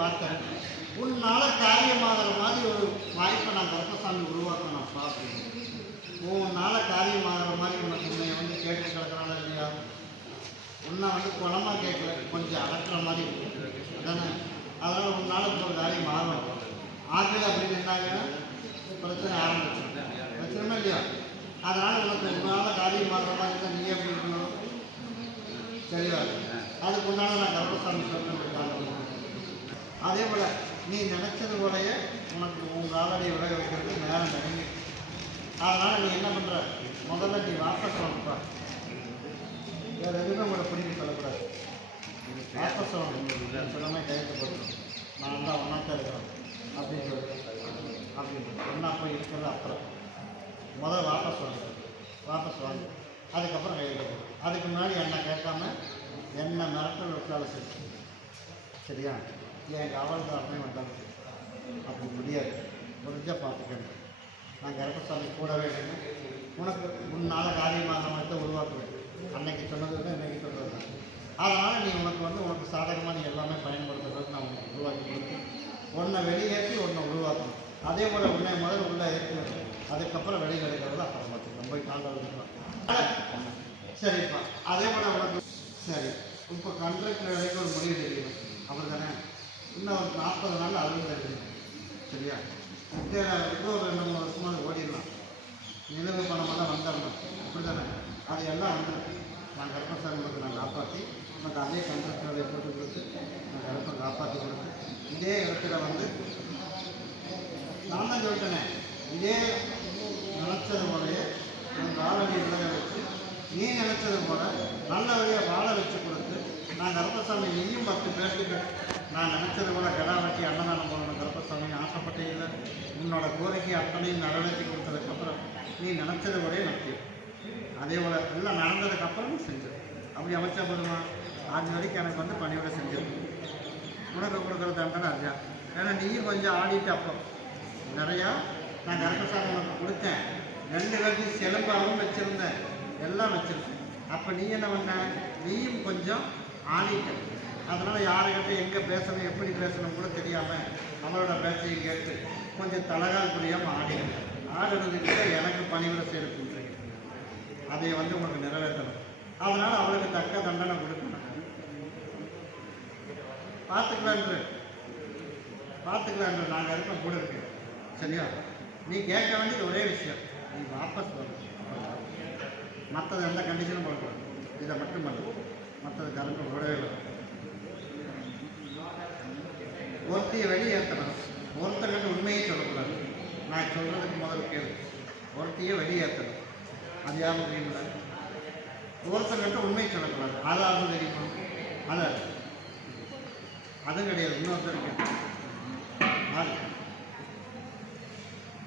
பார்த்தேன். உன்னால் காரியமாகிற மாதிரி ஒரு வாய்ப்பை நான் கருப்பசாமி உருவாக்கணும்ப்பா அப்படின்னு. உன்னால் காரியமாகிற மாதிரி உனக்கு உன்னை வந்து கேட்டு கிடக்கிறானா இல்லையா? உன்னை வந்து குணமாக கேட்கல, கொஞ்சம் அடக்கிற மாதிரி அதானே? அதனால் உன்னால் இப்போ ஒரு காரியம் ஆகணும். ஆகலை அப்படின்னு என்னாங்கன்னா பிரச்சனை ஆரம்பிச்சிருக்கேன். பிரச்சனை இல்லையா? அதனால் உனக்கு உன்னால் காரியமாகிற மாதிரி இருந்தால் நீ எப்படி இருக்கணும்? சரியா? அதுக்கு உன்னால் நான் கருப்பசாமி சொல்லிருக்காங்க. அதே போல் நீ நினச்சது போலயே உனக்கு உங்கள் காலடியை விலக வைக்கிறதுக்கு நேரம் நெருங்கி. அதனால் நீ என்ன பண்ணுற, முதல்ல நீ வாபஸ் வாங்கப்பா. வேறு எதுவுமே உங்களை பிடிக்க சொல்லக்கூடாது. வாபஸ் வாங்க சொல்லாமல் கையெழுத்து போட்டுரும். நான் தான் ஒன்றாத்தான் இருக்கிறேன் அப்படின்னு சொல்லி அப்படின்னு ஒன்றா போய் இருக்கிறது. அப்புறம் முதல் வாபஸ் வாங்க. அதுக்கப்புறம் கையெழுத்து போடும். அதுக்கு முன்னாடி என்னை கேட்காம என்ன மிரட்டல் விட்டாலும் சரி, சரியா? என் காவல்காரனே வந்தாலும் அப்படி முடியாது. முடிஞ்சால் பார்த்துக்கணும். நான் கருப்பசாமி கூடவே வேணும். உனக்கு உன்னால் காரியமாக மட்டும் உருவாக்குவேன். அன்னைக்கு சொன்னது தான் இன்றைக்கி சொல்கிறது தான். அதனால் நீ உனக்கு சாதகமாக நீ எல்லாமே பயன்படுத்துறதுக்கு நான் உனக்கு உருவாக்கி கொடுத்து ஒன்றை வெளியேற்றி ஒன்றை உருவாக்கணும். அதே போல் உன்னை முதல்ல உள்ளே ஏற்றி அதுக்கப்புறம் வெளியில் எடுக்கிறது அப்புறம் பார்த்துக்கலாம். போய் காண்டாக இருக்கலாம். சரிப்பா. அதே போல் உனக்கு சரி, இப்போ கண்ட்ராக்டர் வேலைக்கு ஒரு முடிவு தெரியும். அவர் தானே இன்னும் ஒரு 40 நாள் அலுவலகம் இருக்குது. சரியா? இன்னும் ஒரு 2-3 வருஷமாக ஓடிடலாம். நிலவு பணமெல்லாம் வந்துடணும். அப்படி தானே? அது எல்லாம் வந்துடும். நான் கருப்பசாமி நான் காப்பாற்றி உனக்கு அதே கண்ட்ராக்டர் வேலையை போட்டு கொடுத்து நான் கருப்பை காப்பாற்றி கொடுத்து இதே இடத்துல வந்து நான் தான் சொல்லிட்டேனே, இதே நினச்சது போலையே உங்கள் ஆளுநர் விலக வச்சு நீ நினச்சது போல நல்ல வழியாக வாழ வச்சு கொடுத்து நான் கருப்பசாமி நீயும் 10 பேருக்கு நான் நினச்சது போல கடா வெட்டி அன்னதானம் போகணும் கருப்பசாமி ஆசைப்பட்டே இல்லை. உன்னோட கோரிக்கை அத்தனையும் நிறைவேற்றி கொடுத்ததுக்கப்புறம் நீ நினச்சது போலே நடத்தி அதே போல் எல்லாம் நடந்ததுக்கப்புறம் நீ செஞ்சு அப்படி அமைச்சா போதுமா? அது வரைக்கும் எனக்கு வந்து பணியோட செஞ்சிருக்கேன். உனக்கு கொடுக்குற தண்டனை அதுதான். ஏன்னா நீயும் கொஞ்சம் ஆடிட்டு அப்போ நிறையா நான் கருப்பசாமி உனக்கு கொடுத்தேன். 2 பேருக்கு சிலம்பாகவும் வச்சுருந்தேன், எல்லாம் வச்சுருக்கேன். அப்போ நீ என்ன பண்ண, நீயும் கொஞ்சம் ஆடிட்ட. அதனால் யாருக்கிட்ட எங்கே பேசணும் எப்படி பேசணும் கூட தெரியாமல் அவளோட பேச்சையும் கேட்டு கொஞ்சம் தலகால் புரியாமல் ஆடுறதுக்கிட்ட எனக்கு பணிவிட செய்து கொடுத்துருக்கேன். அதை வந்து உங்களுக்கு நிறைவேற்றணும். அதனால் அவளுக்கு தக்க தண்டனை கொடுக்கணும். பார்த்துக்கலான்ற நாங்கள் இருக்கோம் கூட இருக்கு. சரியா? நீ கேட்க வேண்டியது ஒரே விஷயம், நீ வாபஸ் வரணும். மற்றது எந்த கண்டிஷனும் போடக்கூடாது. இதை மட்டும் பண்ணு. மற்றது கருப்பு கூடவே இல்லை. ஒருத்தையை வெளியேற்றணும். ஒருத்தர்கிட்ட உண்மையே சொல்லக்கூடாது. நான் சொல்கிறதுக்கு முதல் கேள்வி, ஒருத்தையே வெளியேற்றணும். அது யாரும் தெரியுமில்ல? ஒருத்தர்கிட்ட உண்மையை சொல்லக்கூடாது. அதாவது தெரியுமா? அதுவும் கிடையாது. இன்னொருத்தருக்கு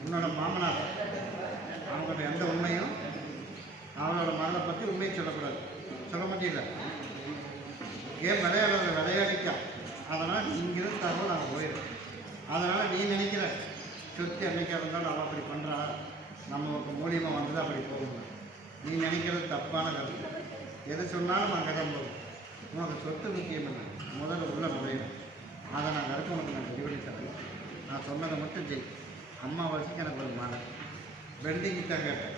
உன்னோட மாமனார் அவங்கள்ட்ட எந்த உண்மையும் அவனோட மகளை பற்றி உண்மையை சொல்லக்கூடாது. சொல்ல முடியல. ஏன் விளையாடிக்கான். அதனால் இங்கிருந்து தகவல் நாங்கள் போயிடுறோம். அதனால் நீ நினைக்கிற சொத்து என்னைக்காக இருந்தாலும் அவள் அப்படி பண்ணுறா, நம்ம மூலியமாக வந்தது அப்படி போகணும். நீ நினைக்கிறது தப்பான கருத்து. எது சொன்னாலும் அங்கே தான் போகும். உனக்கு சொத்து முக்கியம் இல்லை, முதல்ல உள்ள நுழையும். அதை நான் கருத்து உனக்கு நான் முடிவெளி தரேன். நான் சொன்னதை மட்டும் செய். அம்மாவாசைக்கு எனக்கு ஒரு மாலை வெண்டிங்கு தான் கேட்டேன்.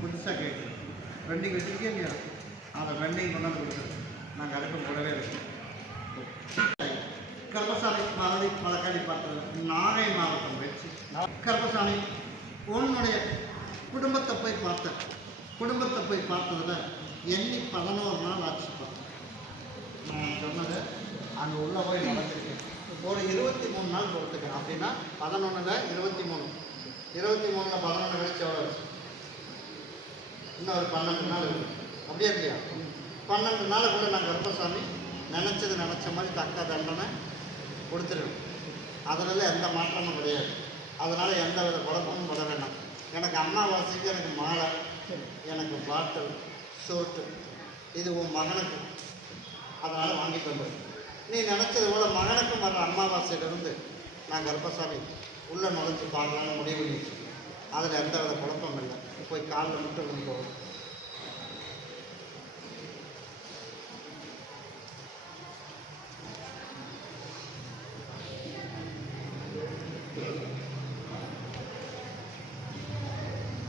புதுசாக கேட்குறேன். வெண்டிங் வச்சுருக்கே இல்லையா? அதை வெண்டிங் கொண்டாந்து கொடுக்குறேன். நான் கருப்பு கூடவே இருக்கேன். கருப்பசாமி மறுபடி பழக்காடி பார்த்தது நாகை மாவட்டம் வச்சு கருப்பசாமி உன்னுடைய குடும்பத்தை போய் பார்த்தேன். குடும்பத்தை போய் பார்த்ததில் எண்ணி 11 நாள் ஆச்சுப்பா. நான் சொன்னது அங்கே உள்ளே போய் நடந்திருக்கேன். ஒரு 23 நாள் கொடுத்துருக்கேன். அப்படின்னா 11ல் 23, 23ல் 11 கழிச்சு எவ்வளோ வச்சு இன்னும் ஒரு 12 நாள் இருக்குது. அப்படியே இல்லையா? 12 நாள் கூட நான் கருப்பசாமி நினச்ச மாதிரி தக்க தண்டனை கொடுத்துருவேன். அதில் எந்த மாற்றமும் கிடையாது. அதனால் எந்த வித குழப்பமும் பட வேண்டாம். எனக்கு அம்மாவாசைக்கு எனக்கு மாலை, எனக்கு பாட்டில், சோட்டு, இது உன் மகனுக்கு. அதனால் வாங்கிட்டு வந்துடு. நீ நினச்சது போல் மகனுக்கும் வர்ற அம்மாவாசையிலிருந்து நான் கருப்பசாமி உள்ளே நுழைஞ்சு பார்க்கலான்னு முடிவு பண்ணிச்சு. அதில் எந்த வித குழப்பம் இல்லை. போய் காலில் மட்டும் விழுந்து போகும்.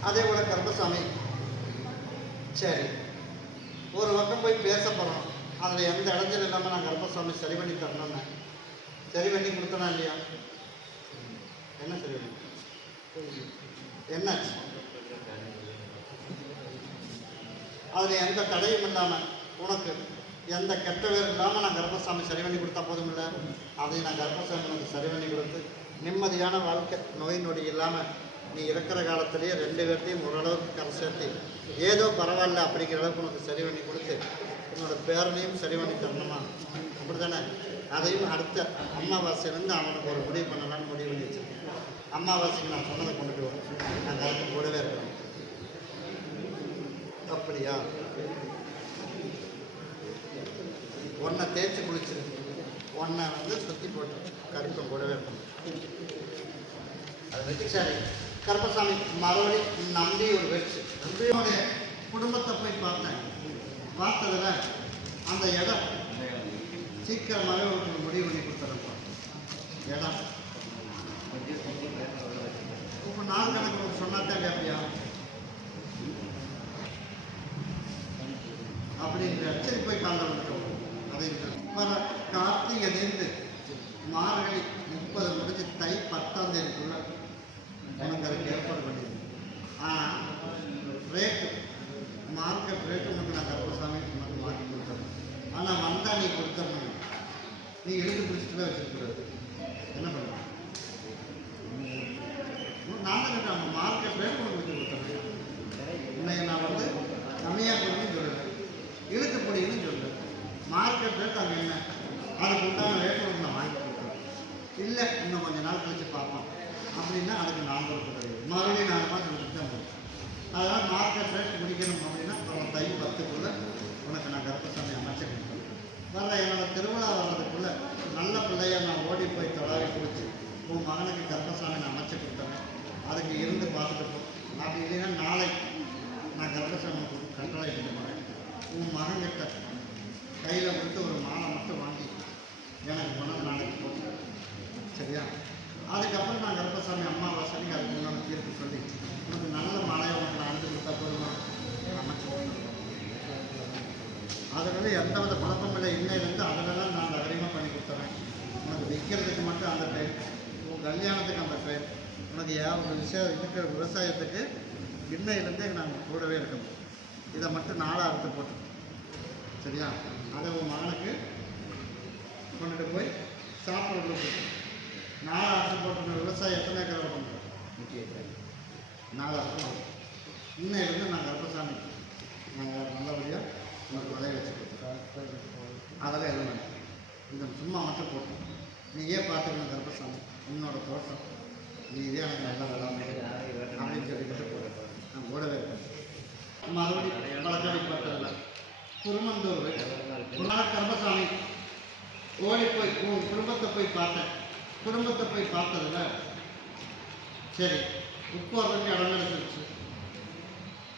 அதே போல் கருப்பசாமி சரி ஒரு பக்கம் போய் பேச போகிறோம், அதில் எந்த இடைஞ்சல் இல்லாமல் நான் கருப்பசாமி சரி பண்ணி தரணும்னு சரி பண்ணி கொடுத்தனா இல்லையா? என்ன சரி பண்ணி என்னாச்சு? அதில் எந்த தடையும் இல்லாமல் உனக்கு எந்த கெட்ட பேர் இல்லாமல் நான் கருப்பசாமி சரி பண்ணி கொடுத்தா போதும் இல்லை? அதை நான் கருப்பசாமி உனக்கு சரி பண்ணி கொடுத்து நிம்மதியான வாழ்க்கை, நோய் நொடி இல்லாமல் நீ இருக்கிற காலத்திலேயே 2 பேர்த்தையும் ஓரளவுக்கு கரை சேர்த்து ஏதோ பரவாயில்ல அப்படிங்கிற அளவுக்கு உனக்கு சரி பண்ணி கொடுத்து உன்னோட பேரனையும் சரி பண்ணி தரணுமா? அப்படி தானே? அதையும் அடுத்த அமாவாசையிலேருந்து அவனுக்கு ஒரு முடிவு பண்ணலான்னு முடிவு பண்ணி வச்சிருக்கேன். அமாவாசைக்கு நான் சொன்னதை கொண்டுட்டு வரேன், நான் கருத்து கூடவே இருக்கிறேன். அப்படியா? ஒன்றை தேய்ச்சி குளிச்சிரு, ஒன்றை சுற்றி போட்டு கருப்பம் கூடவே இருக்கணும். அது சரி. கருப்பசாமி மறுபடி நம்பி ஒரு வெற்றி, நம்பியோடைய குடும்பத்தை போய் பார்த்தேன். பார்த்ததில் அந்த இடம் சீக்கிரமாகவே உங்களுக்கு முடிவு பண்ணி கொடுத்துருப்பா. இடம் இப்போ நாள் கணக்கு சொன்னாத்தான் அப்படியா அப்படின்ற சரி போய் காண்ட அதை வர கார்த்திகைலேருந்து மார்கழி 30 முடிஞ்சு தை 10ஆம் தேதிக்குள்ள எனக்கு அதுக்கு ஏற்பாடு பண்ணிடுது. ஆனால் ரேட்டு மார்க்கெட் ரேட்டு உனக்கு நான் கருப்பசாமி உனக்கு மாற்றி கொடுத்துறேன். ஆனால் வந்தால் நீ கொடுத்துடணும், நீ எழுதி பிடிச்சிட்டு தான் வச்சுருக்கூடாது. என்ன பண்ணுவேன்? நான் தான் நம்ம மார்க்கெட் ரேட்டு உனக்கு கொடுத்துறேன். உன்னை நான் கம்மியாக கொடுன்னு சொல்லுறேன், இழுத்து பொடின்னு சொல்லுறேன். மார்க்கெட் ரேட் அங்கே என்ன, அதுக்கு உண்டான ரேட்டு உனக்கு நான் வாங்கி கொடுக்குறேன். இல்லை இன்னும் கொஞ்சம் நாள் கழிச்சு பார்ப்போம் அப்படின்னா அதுக்கு 4 கிடையாது, மறுபடியும் 4 மாதம் கொடுத்து தான் போகும். அதனால் மார்க்கெட் ரேட் முடிக்கணும் அப்படின்னா அவன் தை 10க்குள்ளே உனக்கு நான் கருப்பசாமி அமைச்சு கொடுத்தேன். வர என்னோடய திருவிழா வர்றதுக்குள்ளே நல்ல பிள்ளையை நான் ஓடி போய் தொடாவி கொடுத்து உன் மகனுக்கு கருப்பசாமி நான் அமைச்சு கொடுத்தேன். அதுக்கு இருந்து பார்த்துட்டு போ. அப்படி இல்லைன்னா நாளை நான் கருப்பசாமி கட்டளை எடுத்து போகிறேன். உன் மகன்கிட்ட கையில் கொடுத்து ஒரு மாலை மட்டும் வாங்கி எனக்கு பணம் நாளைக்கு போட்டு, சரியா? அதுக்கப்புறம் நான் கருப்பசாமி அமாவாசைக்கு அதுக்கு முன்னாடி தீர்ப்பு சொல்லி உனக்கு நல்ல மழையை உனக்கு நான் அனுப்பி கொடுத்தா போதுமா அமைச்சு கொடுத்துருவேன். அதில் எந்த வித குழப்பம் இல்லை. இன்னையிலேருந்து அதிலெல்லாம் நான் அகரியமாக பண்ணி கொடுத்துறேன். உனக்கு விற்கிறதுக்கு மட்டும் அந்த டைம், உன் கல்யாணத்துக்கு அந்த டைம், உனக்கு ஒரு விஷயம் இருக்கிற விவசாயத்துக்கு இன்னையிலேருந்தே நாங்கள் கூடவே இருக்கணும். இதை மட்டும் 4 அறுத்து போட்டு, சரியா? அதை உன் மகனுக்கு கொண்டுட்டு போய் சாப்பிட போட்டு 4 அறுத்து போட்டு விவசாயம் எத்தனை ஏக்கர் பண்ணுறோம்? 4 அறுத்து. இன்னையிலேருந்து நான் கருப்பசாமி நாங்கள் நல்லபடியாக உங்களுக்கு விளைய வச்சு கொடுத்துருக்கோம். அதெல்லாம் எதுவும் இந்த சும்மா மட்டும் போட்டோம். நீயே பார்த்துக்கணும் கருப்பசாமி, உன்னோட தோட்டம் நீ இதே எனக்கு நல்லா விளாட்ணும் அப்படின்னு சொல்லிக்கிட்டு போட்டேன். நான் கூடவே இருக்கேன். மறுபடியும் பழக்கடி பார்த்ததில்ல குருமந்தூர் கருப்பசாமி ஓடி போய் உன் குடும்பத்தை போய் பார்த்தேன். குடும்பத்தை போய் பார்த்ததில்ல சரி உட்கார்றதுக்கு இடம் எடுத்துருச்சு,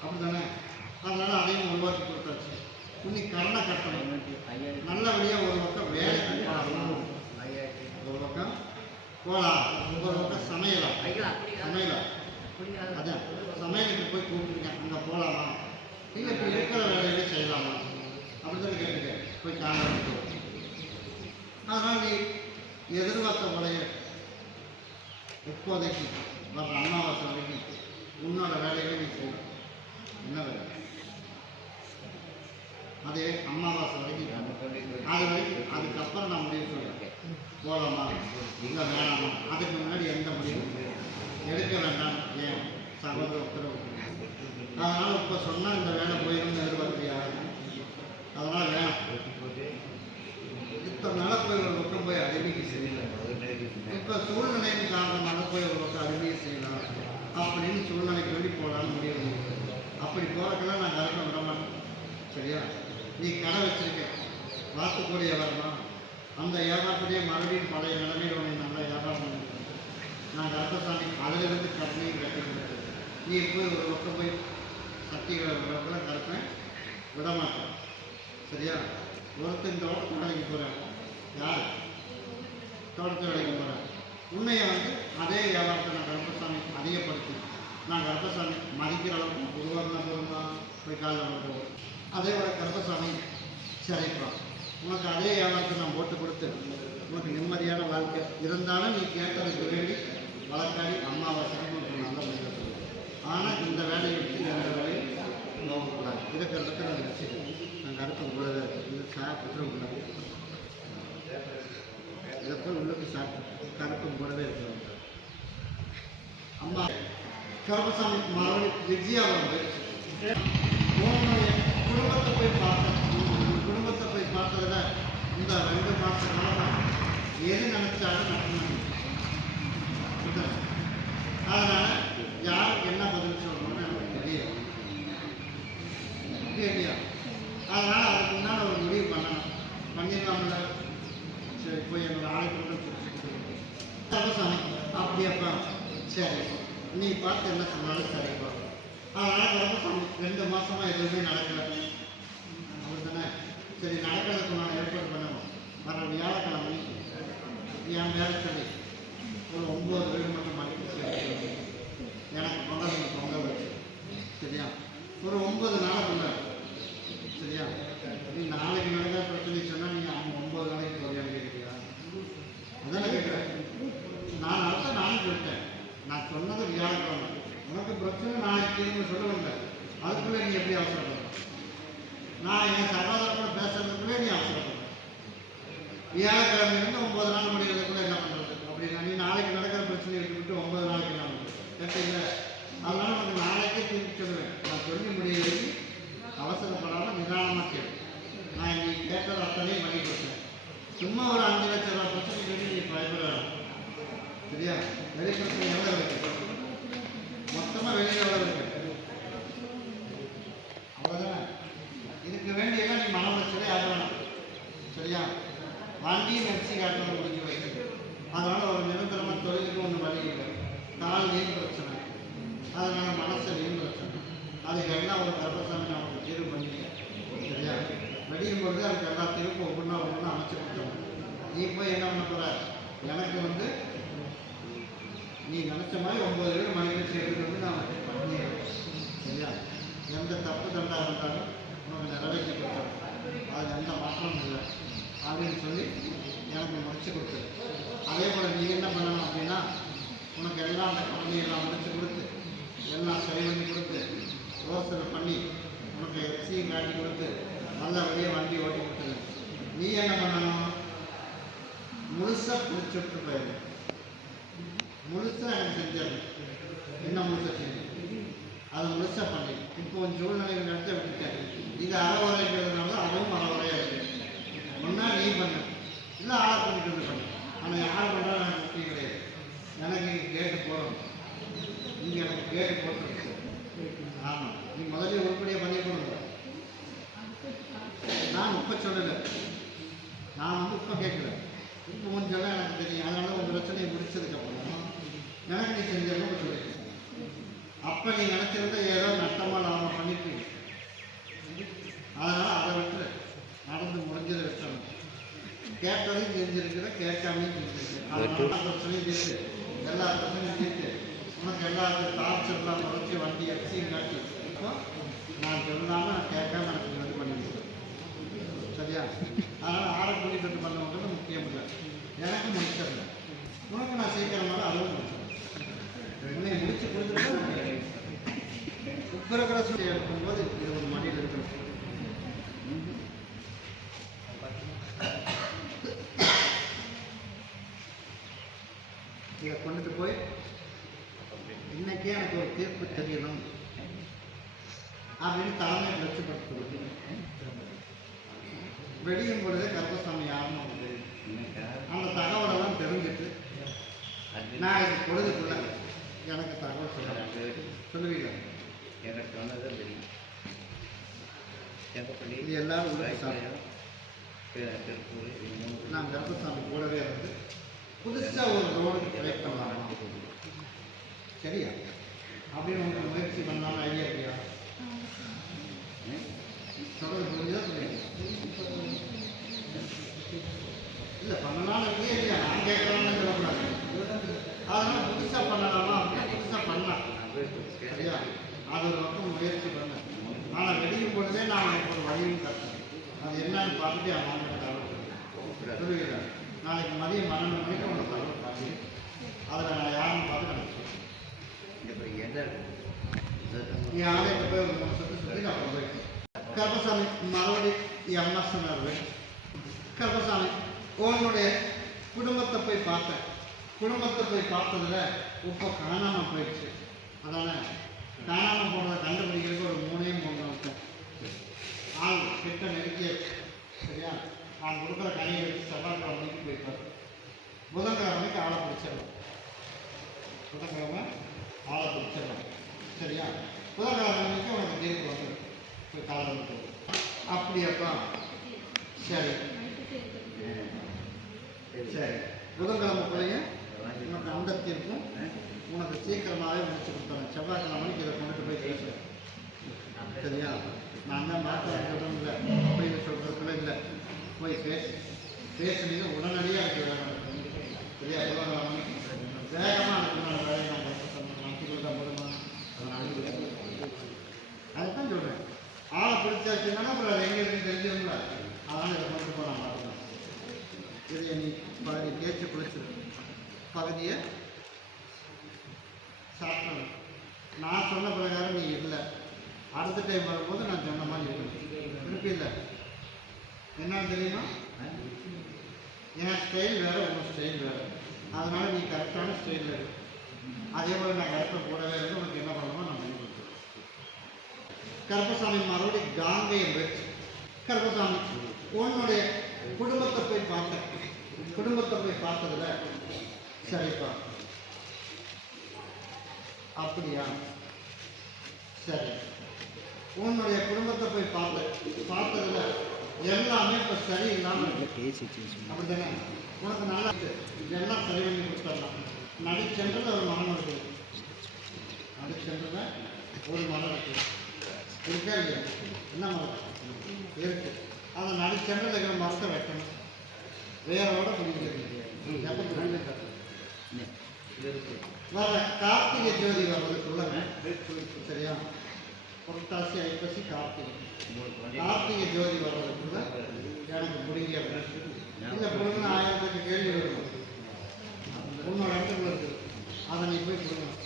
அப்படி தானே? அதனால் அதையும் உருவாக்கி கொடுத்தாச்சு. இன்னைக்கு கடனை கட்டணும், நல்லபடியாக ஒரு பக்கம் வேலைக்கு போகலாம், ஒரு பக்கம் போகலாம், ஒரு பக்கம் சமையலாம். அதான் சமையலுக்கு போய் கூப்பிட்டுருக்கேன், அங்கே போகலாமா இல்லை இப்போ இருக்கிற வேலையிலே செய்யலாமா அப்படி தான் கேட்டுக்க போய் காண. அதனால் நீ எதிர்பார்த்த முறையை இப்போதைக்கு வர அமாவாசை வரைக்கும் உன்னோட வேலைகளை நீ செய்யணும். என்ன வேலை? அதே அமாவாசை வரைக்கும் அது வரைக்கும். அதுக்கப்புறம் நான் முடிவு சொல்கிறேன், போகலாமா இல்லை வேணாமா. அதுக்கு முன்னாடி எந்த முடிவும் எடுக்க வேண்டாம். ஏன் சகோதர உத்தரவு. அதனால் இப்போ சொன்னால் இந்த வேலை போயிடும்னு எதிர்பார்க்கிறியா? அதனால் வேணாம். இத்தனை நாளாக போய் ஒரு பக்கம் போய் அறிவிக்கை செய்யலாம். இப்போ சூழ்நிலையின் காரணமாக போய் ஒரு பக்கம் அறிவிக்கை செய்யலாம் அப்படின்னு சூழ்நிலைக்கு வேண்டி போகலான்னு முடிவு. அப்படி போகிறதுக்கெல்லாம் நான் கரெக்டாக விட மாட்டேன், சரியா? நீ கடை வச்சிருக்க, வாத்துக்கூடிய வரணும், அந்த வியாபாரத்துலேயே மறுபடியும் பழைய நிலைமையில் உன்னை நல்லா வியாபாரம் பண்ணிருக்கேன். நான் கருப்பசாமி அதிலிருந்து கடனையும் கட்டிக்கிறேன். நீ போய் ஒரு பக்கம் போய் சக்திகளை கருப்பேன் விட மாட்டேன், சரியா? ஒருத்தன் தோட்டத்து வேலைக்கு போகிறேன், யார் தோட்டத்து வேலைக்கு போகிறேன், உன்னையை அதே வியாபாரத்தை நான் கருப்பசாமி அதிகப்படுத்தி நான் கருப்பசாமி மதிக்கிற அளவுக்கு உருவாக்கின போதுமா போய் காலில் போடுவோம். அதே போல் கருப்பசாமி சிறைப்பான். உனக்கு அதே ஏமாற்று நான் போட்டு கொடுத்து உனக்கு நிம்மதியான வாழ்க்கை இருந்தாலும் நீ கேட்டதுக்கு வேண்டி வழக்காடி அம்மாவாசைக்கு உனக்கு நல்ல முடிவு. ஆனால் இந்த வேலையை விட்டு எந்த வேலையும் போகக்கூடாது. இருக்கிறதுக்கு நான் வச்சுக்கிறேன். நான் கருப்பம் கூடவே இருக்கேன். இது சாப்பிட்டு கூடாது. இதை போய் உள்ளுக்கு சாப்பிட்டு கருப்பம் கூடவே இருக்கிறோம். அம்மா கருப்பசாமி மறுபடியும் விஜயா வந்து குடும்பத்தை போய் பார்த்தேன். குடும்பத்தை போய் பார்த்ததில் இந்த 2 மாத காலமாக எது நினைச்சாலும் நடக்கணும். அதனால் யாருக்கு என்ன பதில் சொல்லணும்னு எனக்கு தெரியாது இல்லையா? அதனால் அதுக்கு முன்னால் ஒரு முடிவு பண்ணணும். பண்ணிடலாம்ல. சரி போய் என்னோட ஆளுக்கு கருப்பசாமி அப்படியப்பா சரி நீ பார்த்து என்ன சொன்னாலும் சரிப்பா. அதனால் கருப்பசாமி 2 மாதமாக எதுவுமே நடக்கலை. அப்படி தானே? சரி நடக்கிறதுக்கு நான் ஏற்பாடு பண்ணுவோம். வர வியாழக்கிழமை என் வேலை சொல்லி ஒரு 9 வீடு மட்டும் மடிப்பு எனக்கு பொங்கல் வச்சு சரியா? ஒரு 9 நாளைக்குள்ள சரியா? நீ நாளைக்கு நடக்கிற பிரச்சனை சொன்னால் நீங்கள் அவங்க 9 நாளைக்கு போறியான்னு கேட்குறியா? அதான் கேட்குறேன். நான் அடுத்த நாளைக்கு சொல்லிட்டேன். நான் சொன்னது வியாழக்கிழமை. உனக்கு பிரச்சனை நாளைக்கு சொல்லுவேங்க. அதுக்குள்ளே நீ எப்படி அவசரப்படுற? நான் என் சகோதரனோட பேசுறதுக்குள்ளே நீ அவசரப்படுற. வியாழக்கிழமையிலேருந்து 9 நாள் முடிகிறதுக்குள்ளே என்ன பண்ணுறது அப்படின்னா நீ நாளைக்கு நடக்கிற பிரச்சனையை விட்டு 9 நாளைக்கு நான் கேட்டீங்க. அதனால உனக்கு நாளைக்கே திருப்பி சொல்லுவேன். நான் சொல்லி முடியறதுக்கு அவசரப்படாமல் நிதானமாக கேட்கு. நான் நீ கேட்டது அத்தனையும் பண்ணி கொடுத்தேன். சும்மா ஒரு 5 லட்சம் ரூபா பிரச்சனை சொல்லி நீ பயப்பட சரியா? வெளி பிரச்சனை எவ்வளோ இருக்கு? மொத்தமாக வெளியில் எவ்வளோ இருக்கு? அவ்வளோதானே? இதுக்கு வேண்டியெல்லாம் நீ மன பிரச்சனை ஆகணும் சரியா? வண்டியும் எஃப்சி காட்டுறது முடிஞ்சு வைக்கிறது. அதனால் ஒரு நிரந்தரமாக தொழிலுக்கு ஒன்று வழி இல்லை. கால்லையும் பிரச்சனை, அதனால் மனசுலையும் பிரச்சனை. அதுக்கு எல்லாம் ஒரு கருப்பசாமி நான் உங்களுக்கு தீர்வு பண்ணிட்டேன் சரியா? வெடியும் பொழுது அதுக்கு எல்லாத்தையும் ஒவ்வொன்றா அமைச்சு கொடுத்தோம். நீ போய் என்ன பண்ண போகிற? எனக்கு நீ நினச்ச மாதிரி 9 வீடு மணிக்கு எடுத்துட்டு நான் பண்ணிடுறேன் சரியா? எந்த தப்பு தண்டாக இருந்தாலும் உனக்கு நிறைவேற்றி கொடுத்தோம். அது எந்த மாற்றமும் இல்லை அப்படின்னு சொல்லி எனக்கு முடிச்சு கொடுத்து. அதே போல் நீ என்ன பண்ணணும் அப்படின்னா உனக்கு எல்லாம் அந்த குழந்தையெல்லாம் முடிச்சு கொடுத்து எல்லாம் சரி பண்ணி கொடுத்து யோசனை பண்ணி உனக்கு எஃப்சியும் காட்டி கொடுத்து நல்லபடியாக வண்டி ஓட்டி கொடுத்துரு. நீ என்ன பண்ணணும்? முழுசாக பிடிச்சிட்டு போயிடு. முழுசாக எனக்கு செஞ்சிடணும். என்ன முழுசாக செஞ்சு அதை முழுசாக பண்ணி இப்போ உன் சூழ்நிலைகள் நடத்த விட்டுட்டேன். இது அறவுரைங்கிறதுனால அதுவும் அறவுரையாக இருக்குது. முன்னாடி நீ பண்ணு இல்லை ஆளை பண்ணிட்டு வந்து பண்ணு. ஆனால் யார் பண்ணுறாலும் எனக்கு முக்கியம் கிடையாது. எனக்கு இங்கே கேட்டு போடணும். இங்கே எனக்கு கேட்டு போட்டுருக்கு. ஆமாம் நீ முதல்ல உருப்படியாக பண்ணி கொடுங்க. நான் இப்போ சொல்லலை. நான் இப்போ கேட்குறேன். இப்போ கொஞ்சம் எனக்கு தெரியும். அதனால உங்கள் பிரச்சனையை முடிச்சதுக்கப்புறம் எனக்கு நீ செஞ்சதுன்னு சொல்லி அப்போ நீ நினச்சிருந்தா ஏதோ நஷ்டமாக லாபம் பண்ணிருப்பீங்க. அதனால் அதை விட்டு நடந்து முடிஞ்சதை விட்டணும். கேட்டதையும் செஞ்சுருக்கிற கேட்காமையும் செஞ்சுருக்கேன். அதனால பிரச்சனையும் தீர்த்து எல்லா பிரச்சனையும் தீர்த்து உனக்கு எல்லாத்துக்கும் டார்ச்சர்லாம் குறைச்சி வண்டி எஃப்சியும் காட்டி இப்போ நான் சொல்லாமல் நான் கேட்காம எனக்கு இது பண்ணிடுவேன் சரியா? அதனால் ஆளை கூட்டிகிட்டு பண்ண முக்கியம் இல்லை. எனக்கு முடிச்சிடல. உனக்கு நான் சீக்கிரமாக அதுவும் முடிச்சிடறேன். உன்னை முடிச்சு கொடுத்துட்டு உத்தரகடசி எடுக்கும்போது இது ஒரு மடியில் இருக்கணும். இதை கொண்டுட்டு போய் இன்னைக்கே எனக்கு ஒரு தீர்ப்பு தெரியணும் அப்படின்னு தலைமையை லட்சப்படுத்தி கொடுத்து வெடியும் பொழுதே கருப்பசாமி யாருன்னு அவங்க தெரியும். அந்த தகவலெல்லாம் தெரிஞ்சுட்டு நான் இது பொழுதுக்குள்ள எனக்கு தகவல் சொல்லுவீங்க. எனக்கு சொன்னதான் தெரியும். இது எல்லாரும் நான் கருப்பசாமி கூடவே இருந்து புதுசாக ஒரு ரோடு ட்ரை பண்ணலாமா சரியா? அப்படின்னு உங்களுக்கு முயற்சி பண்ணலாம்னு ஐடியா இல்லையா? சொல்றது புரிஞ்சுதான் சொல்லுங்க. இல்லை பண்ணலாம்னு இல்லையா இல்லையா? நான் கேட்கலாம்னு சொல்லக்கூடாது. அதனால் புதுசாக பண்ணலாமா அப்படின்னா புதுசாக பண்ணலாம். சரியா? அது ஒரு பக்கம் முயற்சி பண்ணேன். ஆனால் வெடிக்கும் பொழுதே நான் எனக்கு ஒரு வழியும் கட்டேன். அது என்னன்னு பார்த்துட்டு என் மாமன் தகவல் புரியுதா? நாளைக்கு மதியம் 12 மணிக்கு உனக்கு தகவல் காட்டி அதில் நான் யாருன்னு பார்த்து நினச்சேன். நீ ஆலயத்தை போய் ஒரு 3 சுற்று சுற்றி அப்புறம் போயிட்டேன். கருப்பசாமி மறுபடி எம்எஸ் சொன்னார். கருப்பசாமி உன்னுடைய குடும்பத்தை போய் பார்த்தேன். குடும்பத்தை போய் பார்த்ததுல இப்போ காணாமல் போயிடுச்சு. அதானே காணாமல் போனதை கண்டுபிடிக்கிறதுக்கு ஒரு 3 வருஷம் ஆள் கிட்ட நெருக்கியாச்சு. சரியா? நான் கொடுக்குற கனியை வச்சு செவ்வாய்க்கிழமைக்கு போயிட்டார். புதன்கிழமைக்கு ஆளை பிடிச்சிடலாம். புதன்கிழமை ஆளை பிடிச்சிடலாம். சரியா? புதன்கிழமைக்கு உனக்கு தீர்ப்பு வந்து போய் காலம் அப்படியாப்பா? சரி சரி, புதன்கிழமை பிள்ளைங்க உனக்கு அந்த தீர்ப்பும் உனக்கு சீக்கிரமாகவே முடிச்சு கொடுத்தாங்க. செவ்வாய்க்கிழமைக்கு இதை கொண்டுட்டு போய் பேசுகிறேன். சரியா? நான் தான் மாற்ற இல்லை அப்படின்னு சொல்கிறதுக்குள்ள இல்லை. போய் பேசுனீங்க உடனடியாக அதுக்கு வேணும். சரியா? புதன்கிழமைக்கு வேகமாக அதுக்குண்டான வேலையை நான் கற்றுக் தான் போடுமா? அதுதான் சொல்கிறேன். ஆளை பிடிச்சாச்சுன்னா அப்புறம் அது எங்கே இருக்குன்னு தெரிஞ்சிருங்களா? அதனால் இதை கொண்டு போக நான் பார்க்கணும். இதை நீ பாதி தேய்ச்சி குளிச்சிரு. பகுதியை சாப்பிடணும். நான் சொன்ன பிரகாரம் நீ இல்லை. அடுத்த டைம் வரும்போது நான் சொன்ன மாதிரி இருக்கணும். திருப்பி இல்லை என்னன்னு தெரியுமா? என் ஸ்டைல் வேறு, உங்கள் ஸ்டைல் வேறு. அதனால் நீ கரெக்டான ஸ்டைலில் இருக்கு. அதே போல் நான் கரெக்டாக கூடவே இருந்து உனக்கு என்ன பண்ணணுமோ நான் பண்ணி கொடுத்துருவேன். கருப்பசாமி மறுபடியும் காங்கேயம் போயிடுச்சு. கருப்பசாமி உன்னுடைய குடும்பத்தை போய் பார்த்தேன். குடும்பத்தை போய் பார்த்ததுல சரிப்பா அப்படியா? சரி, உன்னுடைய குடும்பத்தை போய் பார்த்ததுல எல்லாமே இப்போ சரி இல்லாமல் அப்படித்தானே? உனக்கு நல்லா எல்லாம் சரி பண்ணி கொடுத்துடலாம். நடிச்சென்றில் ஒரு மனம் இருக்குது. நடிச்சென்றில் ஒரு மனம் இருக்குது. இருக்கா இல்லையா? என்ன மரம் இருக்கு? அந்த நடிச்சென்றில் இருக்கிற மரத்தை வெட்டணும். வேரோட பிடிக்கிறது. எப்போ பிடிக்க வர கார்த்திகை ஜோதி வர்றதுக்குள்ள சரியா? புரட்டாசி ஐப்பசி கார்த்திகை ஜோதி வர்றதுக்குள்ள எனக்கு பிடிங்க. இல்லை பிடிங்க 1000 கேள்வி வரும். உன்னோட இடத்துல இருக்குது. அதை நீ போய் பிடுங்கணும்.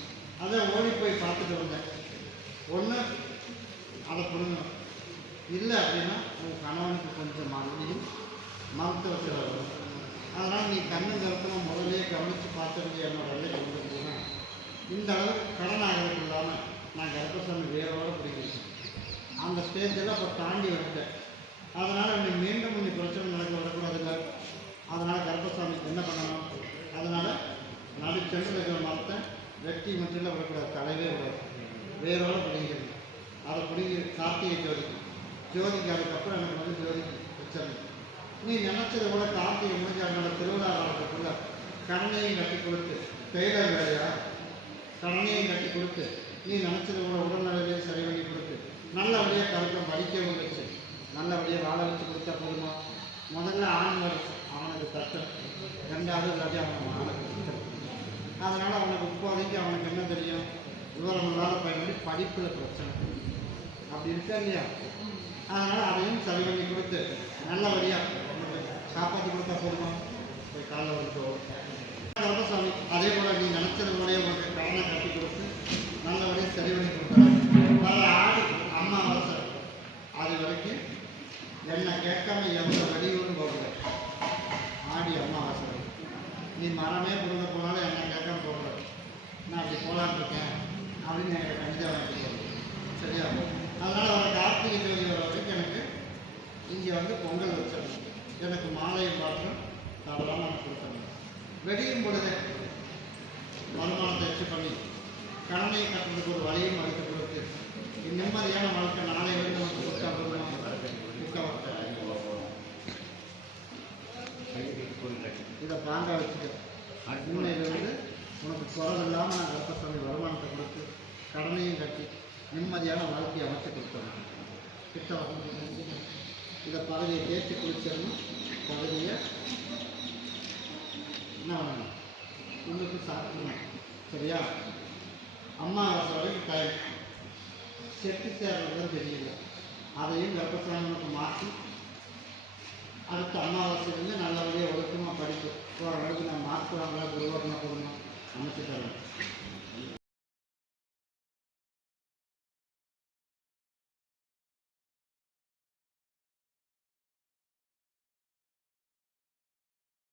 அதை ஓடி போய் பார்த்துட்டு வந்தேன். ஒன்று அதை பிடுங்கணும். இல்லை அப்படின்னா உன் கணவனுக்கு கொஞ்சம் மறுபடியும் மருத்துவ செலவு வரும். அதனால் நீ கண்ணு கருத்தமாக முதலே கவனித்து பார்த்துருந்து என்னோட வேலையை கொண்டு போனால் இந்த அளவுக்கு கடன் ஆகிறதுக்கு இல்லாமல் நான் கருப்பசாமி வேரோடு பிடிக்கிறேன். அந்த ஸ்டேஜில் அப்போ தாண்டி வந்துட்டேன். அதனால் நீ மீண்டும் நீ பிரச்சனை நடக்க விடக்கூடாதுங்க. அதனால் கருப்பசாமி என்ன பண்ணணும்? அதனால் நடுச்சென்று இருக்கிற மரத்தை வெட்டி முற்றில விடக்கூடாது. தலைவே விடாது. வேரோடு பிடிக்கிறது. அதை பிடிங்கி கார்த்திகை ஜோதிக்கு அதுக்கப்புறம் எனக்கு வந்து ஜோதிக்கு வச்சிடணும். நீ நினச்சதை கூட கார்த்திகை முடிஞ்ச அவனோட திருவிழா காலத்துக்குள்ள கரணையும் கட்டி கொடுத்து டெய்லர் வேலையா கரணையும் கட்டி கொடுத்து நீ நினச்சதை கூட உடல்நலையிலையும் சரி பண்ணி கொடுத்து நல்லபடியாக கருக்கம் படிக்கவும் வச்சு நல்லபடியாக வாழ வச்சு கொடுத்தா போதுமா? முதல்ல ஆண் வரிசை அவனுக்கு தட்டு, 2வது இல்லாட்டி அவனை ஆணுக்கு கொடுத்துரு. அதனால் அவனுக்கு இப்போதைக்கு அவனுக்கு என்ன தெரியும்? விவரம் இல்லாத பயன்படி படிப்பில் பிரச்சனை அப்படி இருக்கா இல்லையா? அதனால் அதையும் சரி பண்ணி கொடுத்து நல்லபடியாக காப்பாற்றி கொடுத்தா போதுமா? போய் காலைல வந்து கருப்பசாமி அதே போல் நீ நினச்சது கூடயே உங்களுக்கு கடனை கட்டி கொடுத்து நல்லபடியாக சரி பண்ணி கொடுக்குறாங்க. பல ஆடி அம்மாவாசை அது வரைக்கும் என்னை கேட்காம எவ்வளோ வெளியூர்னு போகல. ஆடி அம்மாவாசை நீ மரமே கொடுக்க போனாலும் என்னை கேட்காம போகல. நான் அப்படி போகலான்னு இருக்கேன் அப்படின்னு எனக்கு கண்டிப்பாக வாங்கி போகிறேன். சரியா? அதனால் அவர் கார்த்திகை ஜோதி வர வரைக்கும் எனக்கு இங்கே வந்து பொங்கல் வச்சிடணும். எனக்கு மாலையை பாத்திரம் தவறாமல் எனக்கு கொடுத்தணும். வெடியும் பொழுது வருமானத்தை வச்சு பண்ணி கடனையை கட்டுறதுக்கு ஒரு வழியும் வகுத்து கொடுத்து நிம்மதியான வாழ்க்கை நாளையிலிருந்து நமக்கு கொடுத்தா போதுமா? இதை பாங்கா வச்சுக்க. முன்னையிலிருந்து உனக்கு குறவில்லாமல் நான் கருப்பசாமி வருமானத்தை கொடுத்து கடனையும் கட்டி நிம்மதியான வாழ்க்கையை அமைச்சு கொடுத்தோம். கிட்ட இதை பகுதியை தேய்ச்சி குளிச்சிடணும். பகுதியை என்ன பண்ணணும்? உங்களுக்கு சாப்பிடணும். சரியா? அமாவாசை வரைக்கும் டைம் செட்டு சேர்றது தான் தெரியல. அதையும் கர்ப்பசாமிக்கு மாற்றி அடுத்த அமாவாசையிலேருந்து நல்லபடியாக ஒழுக்கமாக படிப்பு போகிற அளவுக்கு நான் மார்க் வாங்கலாம் குருவாக்கணும் கொடுங்க அமைச்சு தரேன்.